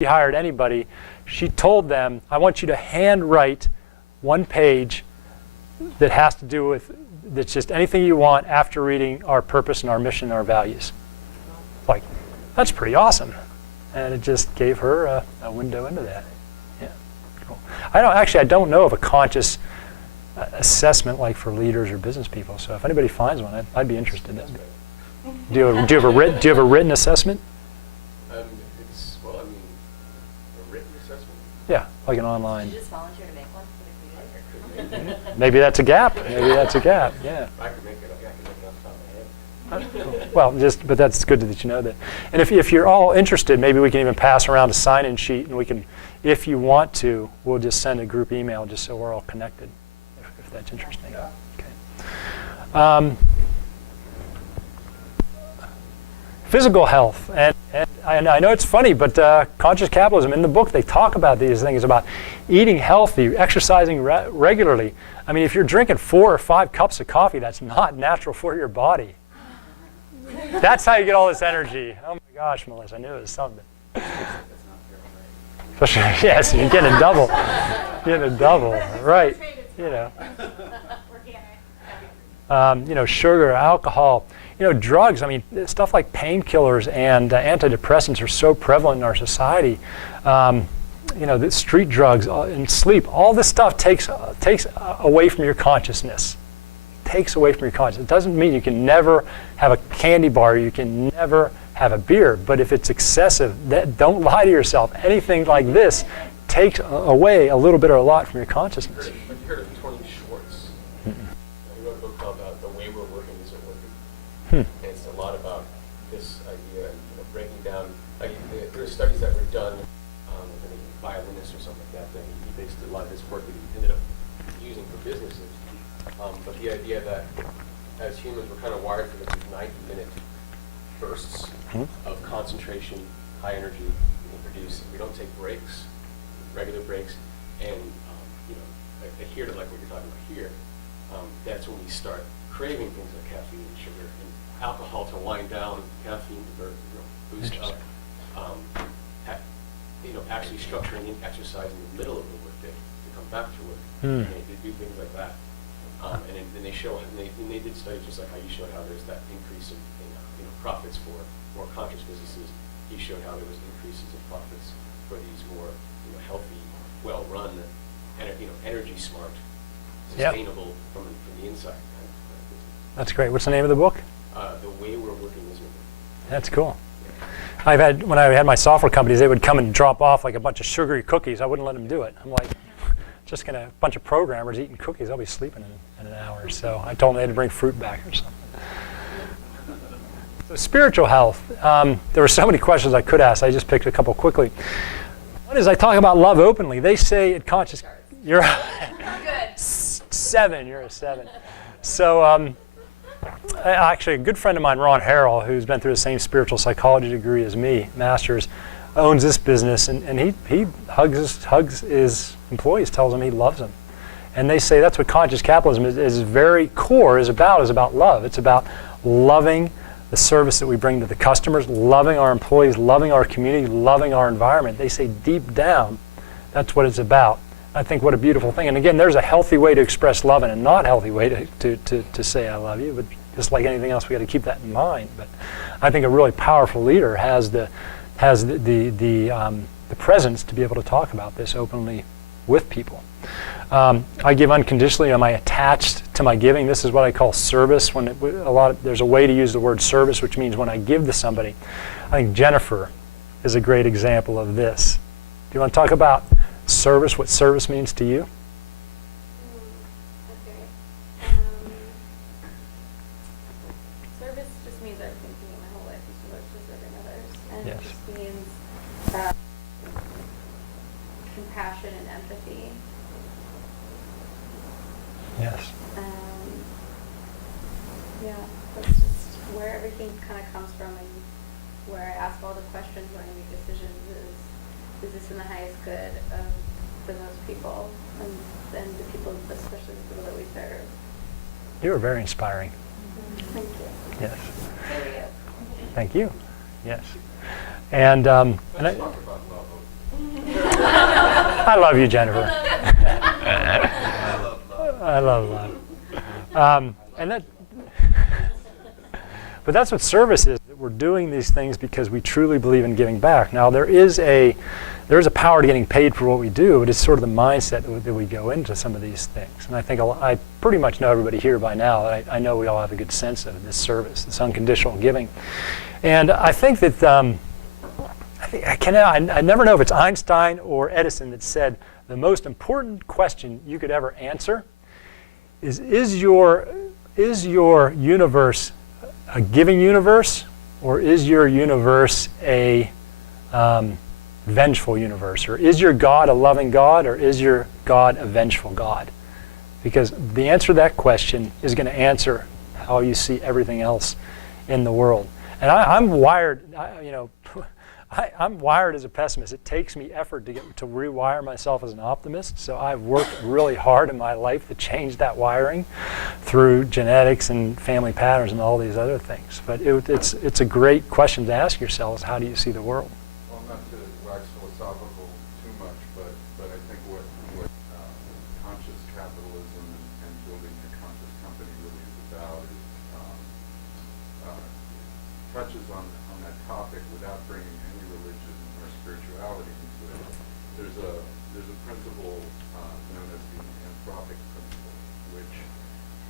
she hired anybody, she told them, I want you to handwrite one page that has to do with, that's just anything you want after reading our purpose and our mission and our values. Like, that's pretty awesome. And it just gave her a window into that. Yeah, cool. I don't know of a conscious assessment like for leaders or business people. So if anybody finds one, I'd be interested in it. Do you have a written assessment? A written assessment? Yeah, like an online. Did you just volunteer to make one for the creator? Maybe that's a gap. Maybe that's a gap. Yeah. I could make it. I could make it off the top of my head. Well, but that's good that you know that. And if you're all interested, maybe we can even pass around a sign-in sheet, and we can, if you want to, we'll just send a group email just so we're all connected, if that's interesting. Okay. Physical health, and I know it's funny, but Conscious Capitalism, in the book, they talk about these things, about eating healthy, exercising regularly. I mean, if you're drinking 4 or 5 cups of coffee, that's not natural for your body. That's how you get all this energy. Oh my gosh, Melissa, I knew it was something. Especially, yes, you're getting a double. Getting a double, right? You know, sugar, alcohol. You know, drugs, I mean, stuff like painkillers and antidepressants are so prevalent in our society. You know, the street drugs and sleep, all this stuff takes away from your consciousness. Takes away from your consciousness. It doesn't mean you can never have a candy bar, you can never have a beer, but if it's excessive, don't lie to yourself. Anything like this takes away a little bit or a lot from your consciousness. Have you heard of Tony Schwartz? He wrote a book called The Way We're Working Isn't Working. And it's a lot about this idea and breaking down. Like, there are studies that were done with a violinist or something like that. That he based a lot of his work that he ended up using for businesses. But the idea that as humans we're kind of wired for these 90-minute bursts of concentration, high energy we produce. We don't take breaks, regular breaks, and adhere to like what you're talking about here. That's when we start craving things like caffeine and sugar and alcohol to wind down, caffeine to boost up. Actually structuring in exercise in the middle of the workday to come back to work. And they do things like that. And then they show, and they did studies just like how you showed how there's that increase in profits for more conscious businesses. He showed how there was increases in profits for these more healthy, well-run, energy smart, sustainable from the inside. That's great. What's the name of the book? The Way We're Working Isn't Working. That's cool. When I had my software companies, they would come and drop off like a bunch of sugary cookies. I wouldn't let them do it. I'm like, just a bunch of programmers eating cookies. I'll be sleeping in an hour. So I told them they had to bring fruit back or something. So spiritual health. There were so many questions I could ask. I just picked a couple quickly. One is I talk about love openly. They say at Conscious, you're good. 7. You're a 7. So actually, a good friend of mine, Ron Harrell, who's been through the same spiritual psychology degree as me, master's, owns this business, and he hugs his employees, tells them he loves them. And they say that's what Conscious Capitalism is very core, is about love. It's about loving the service that we bring to the customers, loving our employees, loving our community, loving our environment. They say deep down, that's what it's about. I think what a beautiful thing. And again, there's a healthy way to express love and a not healthy way to say I love you, but just like anything else, we got to keep that in mind. But I think a really powerful leader has the presence to be able to talk about this openly with people. I give unconditionally. Am I attached to my giving? This is what I call service. There's a way to use the word service, which means when I give to somebody. I think Jennifer is a great example of this. Do you want to talk about service? What service means to you? Okay. Service just means everything to me. My whole life is devoted to serving others, and Yes. it just means compassion and empathy. Yes. Yeah, that's just where everything kind of comes from, and where I ask all the questions when I make decisions is this in the highest good for those people and the people, especially the people that we serve. You are very inspiring. Thank you. Yes. There we go. Thank you. Yes. And I, Let's talk about love. I love you, Jennifer. I love love. And that, but that's what service is. That we're doing these things because we truly believe in giving back. Now there is a power to getting paid for what we do, but it's sort of the mindset that we go into some of these things. And I think I pretty much know everybody here by now. I know we all have a good sense of this service, this unconditional giving. And I think that I never know if it's Einstein or Edison that said the most important question you could ever answer is your universe a giving universe, or is your universe a vengeful universe? Or is your God a loving God, or is your God a vengeful God? Because the answer to that question is going to answer how you see everything else in the world. And I'm wired, I'm wired as a pessimist. It takes me effort to rewire myself as an optimist. So I've worked really hard in my life to change that wiring through genetics and family patterns and all these other things. But it's a great question to ask yourselves: how do you see the world? Well, not to wax philosophical too much, but I think what conscious capitalism and building a conscious company really is about is touches on that topic without bringing any religion or spirituality into it. There's a principle known as the anthropic principle, which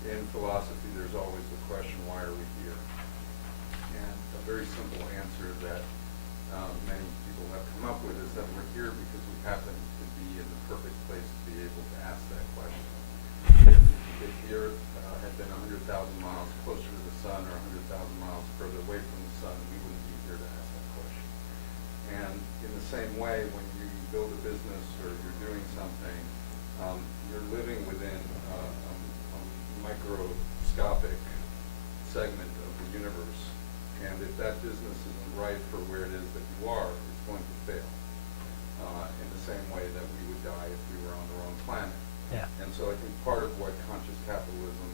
in philosophy there's always the question, why are we here? And a very simple answer that many people have come up with is that we're here because we happen to be in the perfect place to be able to ask that question. If the Earth had been 100,000 miles closer to the sun or 100,000 miles further away from the sun, we wouldn't be here to ask that question. And in the same way, when you build a business or you're doing something, you're living within a microscopic segment of the universe. And if that business isn't right for where it is that you are, it's going to fail. In the same way that we would die if we were on the wrong planet. Yeah. And so I think part of what conscious capitalism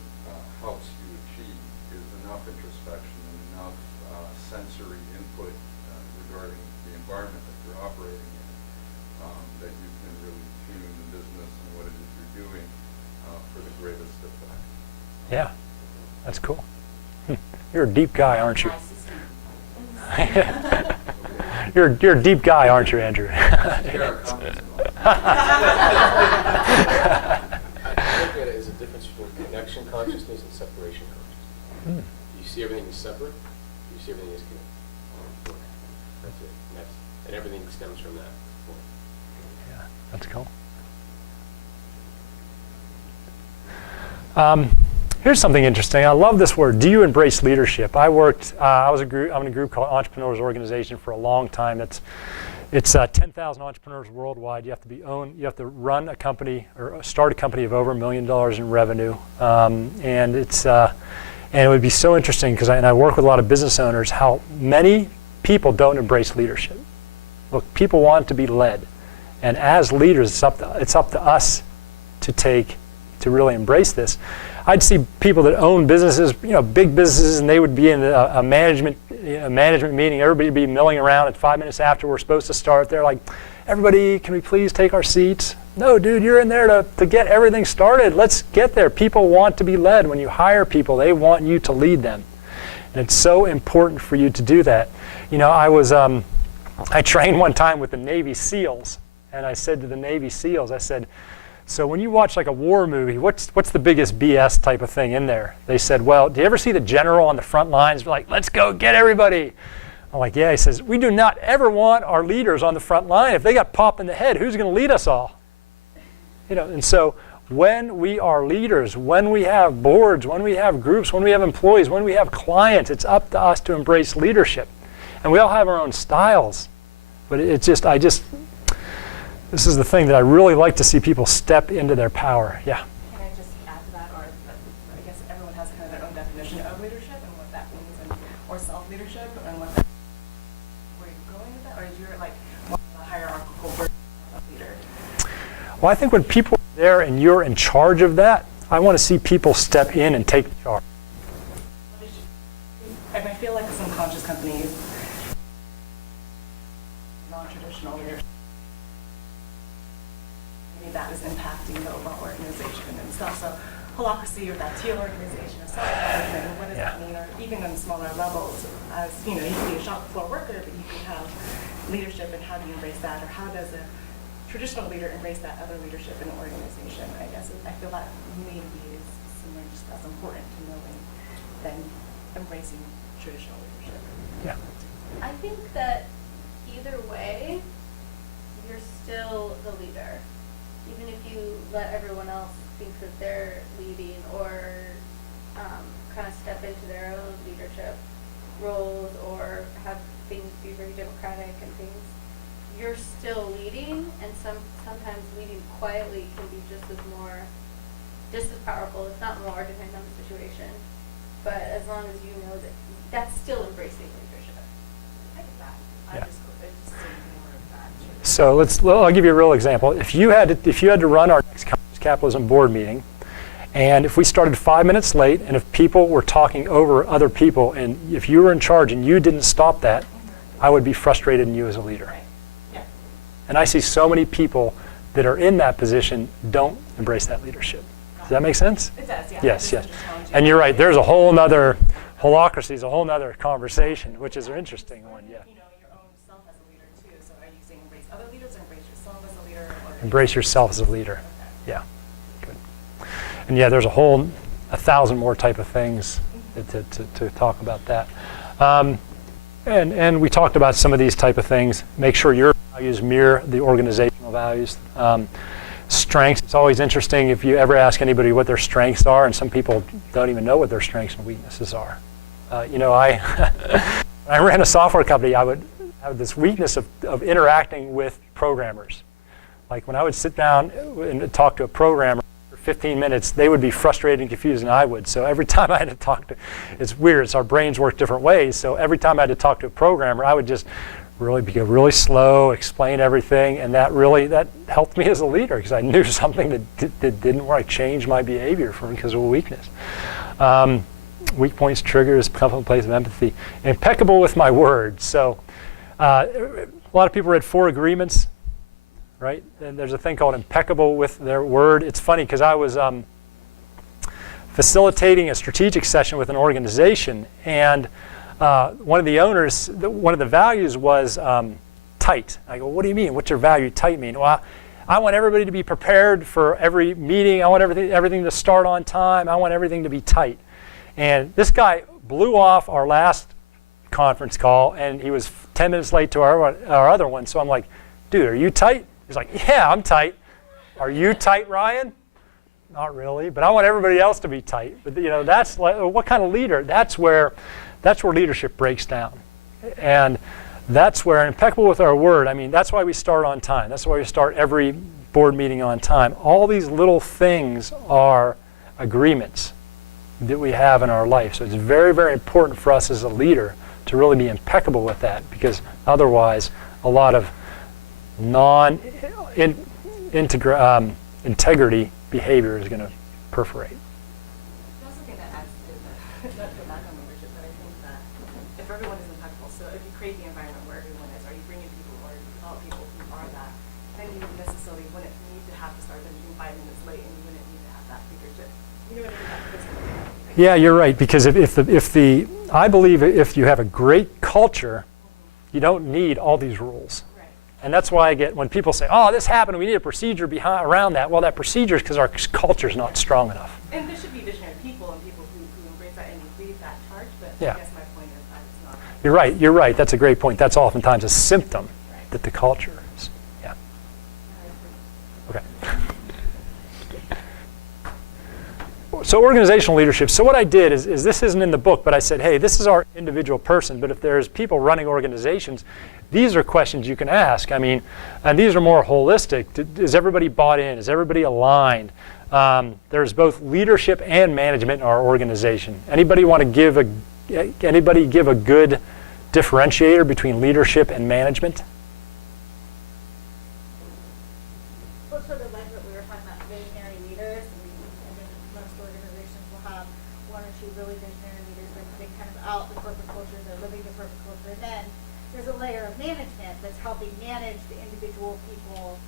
helps you achieve is enough introspection and enough sensory input regarding the environment that you're operating in, that you can really tune the business and what it is you're doing for the greatest effect. Yeah, that's cool. You're a deep guy, aren't you? You're a deep guy, aren't you, Andrew? Share our comments and all. I look at it as a difference between connection consciousness and separation consciousness. You see everything as separate, you see everything as connected. That's it. And everything stems from that point. Yeah, that's cool. Here's something interesting. I love this word. Do you embrace leadership? I'm in a group called Entrepreneurs Organization for a long time. It's 10,000 entrepreneurs worldwide. You have to run a company or start a company of over $1 million in revenue. And it would be so interesting because I work with a lot of business owners, how many people don't embrace leadership. Look, people want to be led. And as leaders, it's up to us to really embrace this. I'd see people that own businesses, big businesses, and they would be in a management meeting. Everybody would be milling around at 5 minutes after we're supposed to start. They're like, everybody, can we please take our seats? No, dude, you're in there to get everything started. Let's get there. People want to be led. When you hire people, they want you to lead them. And it's so important for you to do that. I trained one time with the Navy SEALs, and I said to the Navy SEALs, I said, so when you watch like a war movie, what's the biggest BS type of thing in there? They said, well, do you ever see the general on the front lines like, let's go get everybody? I'm like, yeah. He says, we do not ever want our leaders on the front line. If they got popped in the head, who's going to lead us all? And so when we are leaders, when we have boards, when we have groups, when we have employees, when we have clients, it's up to us to embrace leadership. And we all have our own styles. But this is the thing that I really like to see people step into their power. Yeah. Can I just add to that, or I guess everyone has kind of their own definition of leadership and what that means, or self-leadership and what that. Where you're going with that, or is you're like more of a hierarchical version of leader? Well, I think when people are there and you're in charge of that, I want to see people step in and take charge. I feel like some conscious companies, non-traditional leadership. that is impacting the overall organization and stuff. So holacracy or that teal organization or self-management, what does that mean? Or even on smaller levels, as you know, you can be a shop floor worker, but you can have leadership, and how do you embrace that? Or how does a traditional leader embrace that other leadership in an organization? I guess I feel that maybe is similar, just as important to knowing than embracing traditional leadership. Yeah. I think that either way, you're still the leader. Even if you let everyone else think that they're leading or kind of step into their own leadership roles or have things be very democratic and things, you're still leading, and sometimes leading quietly can be just as powerful, if not more, depending on the situation. But as long as you know that that's still embracing leadership. I get that. Yeah. I just see more of that. So I'll give you a real example. If you had to run our next Conscious Capitalism board meeting, and if we started 5 minutes late, and if people were talking over other people, and if you were in charge and you didn't stop that, I would be frustrated in you as a leader. Right. Yeah. And I see so many people that are in that position don't embrace that leadership. Does that make sense? It does, yeah. Yes, It's yes. just challenging. And you're right, there's a whole nother, holacracy is a whole nother conversation, which is an interesting one, yeah. You know, your own self as a leader too. So are you saying embrace other leaders or embrace yourself as a leader? Or Embrace yourself as a leader. Okay. Yeah, good. And yeah, there's 1,000 more type of things to talk about that. And we talked about some of these type of things. Make sure your values mirror the organizational values. Strengths, it's always interesting if you ever ask anybody what their strengths are, and some people don't even know what their strengths and weaknesses are. You know, I ran a software company, I would have this weakness of interacting with programmers. Like when I would sit down and talk to a programmer for 15 minutes, they would be frustrated and confused, and I would. So every time I had to talk to, it's weird, it's our brains work different ways, so every time I had to talk to a programmer, I would just really be really slow, explain everything, and that helped me as a leader because I knew something that didn't work. I changed my behavior because of a weakness. Weak points, triggers, come from a place of empathy. Impeccable with my words. So a lot of people read 4 Agreements, right? And there's a thing called impeccable with their word. It's funny because I was facilitating a strategic session with an organization, and one of the owners, one of the values was tight. I go, what do you mean? What's your value tight mean? Well, I want everybody to be prepared for every meeting. I want everything to start on time. I want everything to be tight. And this guy blew off our last conference call, and he was 10 minutes late to our other one. So I'm like, dude, are you tight? He's like, yeah, I'm tight. Are you tight, Ryan? Not really, but I want everybody else to be tight. But you know, that's like, what kind of leader? That's where leadership breaks down. And that's where, impeccable with our word, I mean, that's why we start on time. That's why we start every board meeting on time. All these little things are agreements that we have in our life. So it's very, very important for us as a leader to really be impeccable with that, because otherwise a lot of integrity behavior is going to perforate. I also think that adds to the, not to go back on leadership, but I think that if everyone is impeccable, so if you create the environment where everyone is, or you bring in people or you develop people who are that, then you necessarily wouldn't need to have to start the meeting 5 minutes late, and you wouldn't need to have that leadership. You know what I mean? Yeah, you're right, because I believe if you have a great culture, you don't need all these rules. Right. And that's why I get when people say, oh, this happened, we need a procedure around that. Well, that procedure is because our culture is not strong enough. And there should be visionary people and people who embrace that and lead that charge, but Yeah. I guess my point is that it's not. You're right, that's a great point. That's oftentimes a symptom Right. that the culture is. Yeah. Okay. So organizational leadership. So what I did is this isn't in the book, but I said, hey, this is our individual person, but if there's people running organizations, these are questions you can ask. I mean, and these are more holistic. Is everybody bought in? Is everybody aligned? There's both leadership and management in our organization. Anybody give a good differentiator between leadership and management? Well, sort of like what we were talking about, visionary leaders. I think most organizations will have 1 or 2 really visionary leaders that are putting kind of out the corporate culture, they're living the corporate culture. And then there's a layer of management that's helping manage the individual people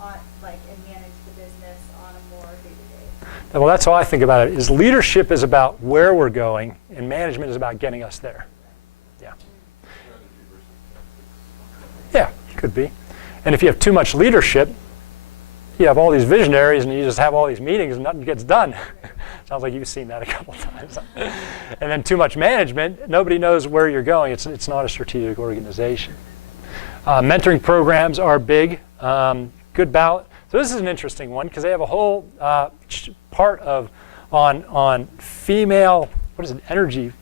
on, like, and manage the business on a more day-to-day? Well, that's how I think about it, is leadership is about where we're going, and management is about getting us there. Yeah. Strategy versus tactics. Yeah, could be. And if you have too much leadership, you have all these visionaries and you just have all these meetings and nothing gets done. Sounds like you've seen that a couple times. And then too much management, nobody knows where you're going. It's not a strategic organization. Mentoring programs are big. Good balance. So this is an interesting one because they have a whole part of on female, what is it, energy,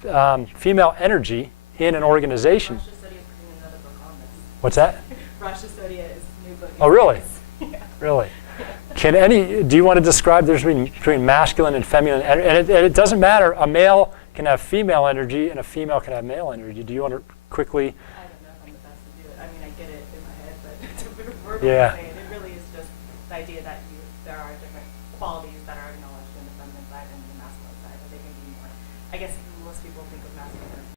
female energy in an organization. Rasha Sodia is putting another book on this. What's that? Rasha Sodia is new book. Oh, really? Yeah. Really? Do you want to describe the difference between masculine and feminine energy? And it doesn't matter. A male can have female energy and a female can have male energy. Do you want to quickly? I don't know if I'm the best to do it. I mean, I get it in my head, but to verbally Yeah. say it, it really is just the idea that there are different qualities that are acknowledged in the feminine side and the masculine side, that they can be more. I guess most people think of masculine